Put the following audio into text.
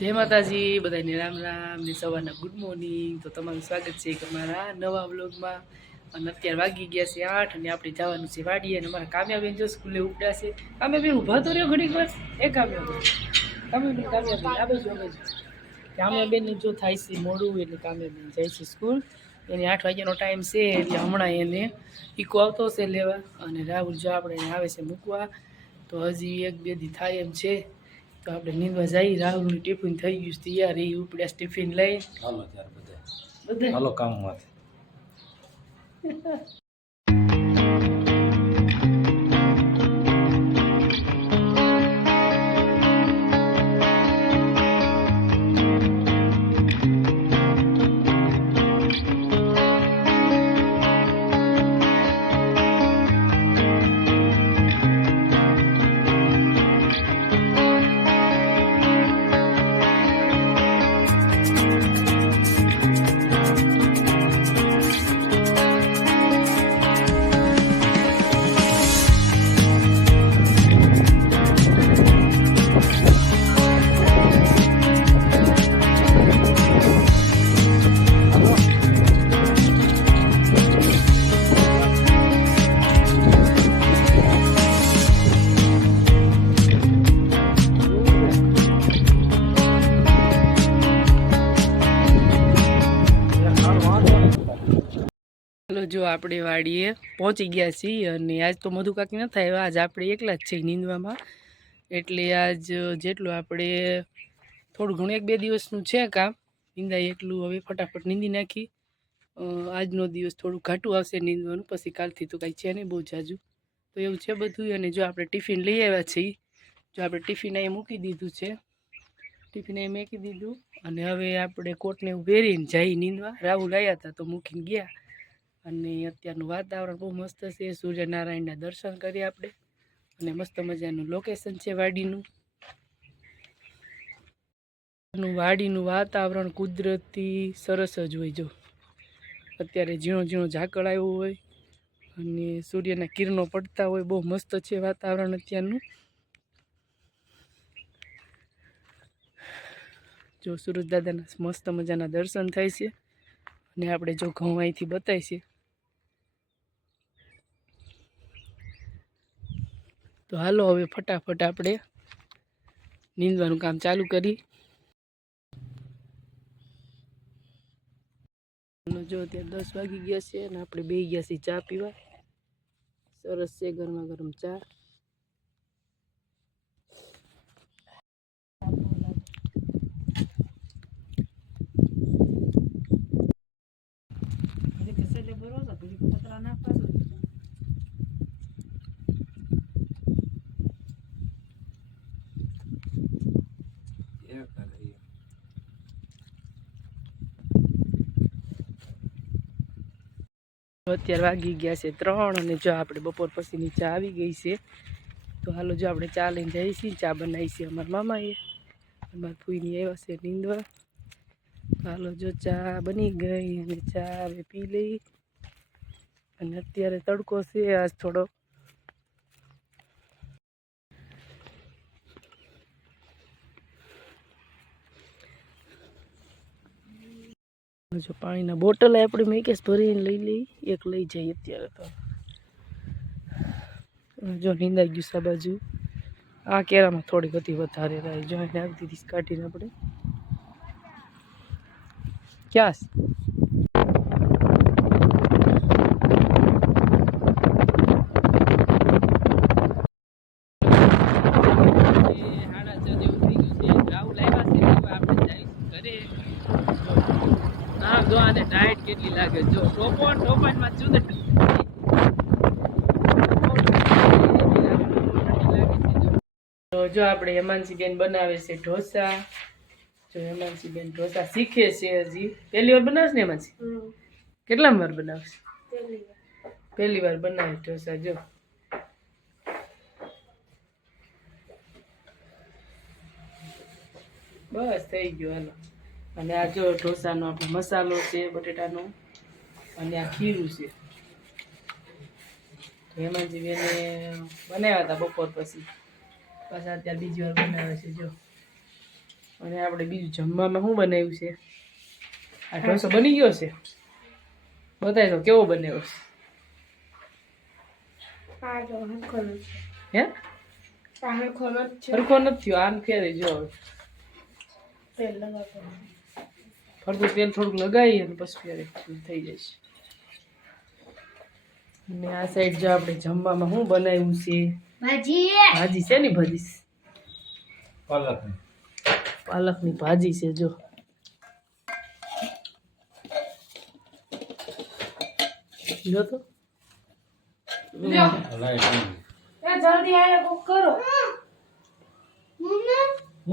જય માતાજી બધાને રામ રામ ને સવારના ગુડ મોર્નિંગ તો તમારું સ્વાગત છે કે અમારા નવા બ્લોગમાં અને અત્યારે વાગી ગયા છે આઠ અને આપણે જવાનું છે વાડીએ અને અમારા કામ્યાબેન જો સ્કૂલે ઉપડ્યા છે. કામ્યાબેન ઊભા તો રહ્યો ઘડીક વાર? એ કામ્યાબેન. કામ્યાબેન કામ્યાબેન, આ બાજુ, આ કામ્યાબેનને જો થાય છે મોડું એટલે કામ્યાબેન જાય છે સ્કૂલ એને આઠ વાગ્યાનો ટાઈમ છે એટલે હમણાં એને ઈકો આવતો હશે લેવા. અને રાહુલ જો આપણે આવે છે મૂકવા. તો હજી એક, બે દી થાય એમ છે. તો આપણે નીંદવા જઈ રાહુલનું ટિફિન થઈ ગયું છે તૈયાર એ ઉપડ્યા ટિફિન લઈ હાલો ત્યારે બધા બધા હાલો કામમાંથી. ચાલો જો આપણે વાડીએ પહોંચી ગયા છીએ અને આજ તો મધુકાકી નથી થાય, આજ આપણે એકલા જ છીએ નીંદવામાં. એટલે આજ જેટલું આપણે થોડું ઘણું, એક બે દિવસનું છે કામ. નીંદાય એટલું હવે ફટાફટ નીંદી નાખી. આજનો દિવસ થોડું ઘાટું આવશે નીંદવાનું, પછી કાલથી તો કાંઈ છે નહીં બહુ જાજુ. તો એવું છે બધું અને જો આપણે ટિફિન લઈ આવ્યા છીએ, જો આપણે ટિફિન અહીં મૂકી દીધું છે. ટિફિન અહીં મૂકી દીધું અને હવે આપણે કોટને પહેરીને જઈ નીંદવા. રાહુલ આવ્યા હતા તો મૂકીને ગયા. અને અત્યારનું વાતાવરણ બહુ મસ્ત છે. સૂર્યનારાયણના દર્શન કરીએ આપણે. અને મસ્ત મજાનું લોકેશન છે વાડીનું. વાડીનું વાતાવરણ કુદરતી સરસ જ હોય જો. અત્યારે ઝીણો ઝીણો ઝાકળ આવ્યો હોય અને સૂર્યના કિરણો પડતા હોય. બહુ મસ્ત છે વાતાવરણ અત્યારનું. જો સુરજ દાદાના મસ્ત મજાના દર્શન થાય છે. અને આપણે જો ઘઉં અહીંથી બતાય છે તો હાલો હવે ફટાફટ આપણે નીંદવાનું કામ ચાલુ કરી. જો અત્યારે દસ વાગી ગયા છે અને આપણે બે ગયા છીએ ચા પીવા. સરસ છે ગરમા ગરમ ચા. અત્યારે વાગી ગયા છે ત્રણ અને જો આપણે બપોર પછીની ચા આવી ગઈ છે, તો હાલો જો આપણે ચા લઈને જઈએ છીએ, ચા બનાવી છે અમારા મામાએ. અમારા ફૂઈની આવ્યા છે નીંદવા. હાલો જો ચા બની ગઈ અને ચા હવે પી લઈ. અને અત્યારે તડકો છે, આજ થોડો જો પાણીના બોટલ આપણે મેકેશ ભરીને લઈ લઈ એક લઈ જઈએ અત્યારે તો. જો નીંદાઈ ગયું સા બાજુ. આ કેરામાં થોડી ગતિ વધારે રહી જો એને આવી દીધી કાઢીને આપણે. ક્યાં છે? સાડા છ જેવું થઈ ગયું છે રાહુલ આવ્યા છે હવે આપણે જઈશું ઘરે હા જો આને ટાઈટ કેટલી લાગે? જો ટોપોન ટોપનમાં ચુંદ તો જો આપણે હેમાંસી બેન બનાવે છે ઢોસા. જો હેમાંસી બેન ઢોસા શીખે છે હજી. પહેલી વાર બનાવશે ને હેમાંસી કેટલા વાર બનાવશે? પહેલી વાર બનાવે ઢોસા જો. બસ થઈ ગયું હાલો. અને આ જો ઢોસાનો આપણો મસાલો છે બટેટાનો અને આ ખીરું છે. તો હેમાંજી બેને બનાવ્યા હતા બપોર પછી પાછા અત્યારે બીજી વાર બનાવે છે જો. અને આપણે બીજું જમવામાં શું બનાવ્યું છે? આ ઢોસો બની ગયો છે? બતાવી દો કેવો બનાવ્યો છે? હરખો નથી હે? નથી સરખો નથી થયો આમ ફેરે જો. હવે ફરતું તેલ થોડુંક લગાવી અને પછી થઈ જશે અને આ સાઈડ જો આપણે જમવામાં શું બનાવ્યું છે? ભાજી. ભાજી છે ને ભાજી? પાલક પાલકની ભાજી છે જો. જો તો. જલ્દી આયા કોક કરો.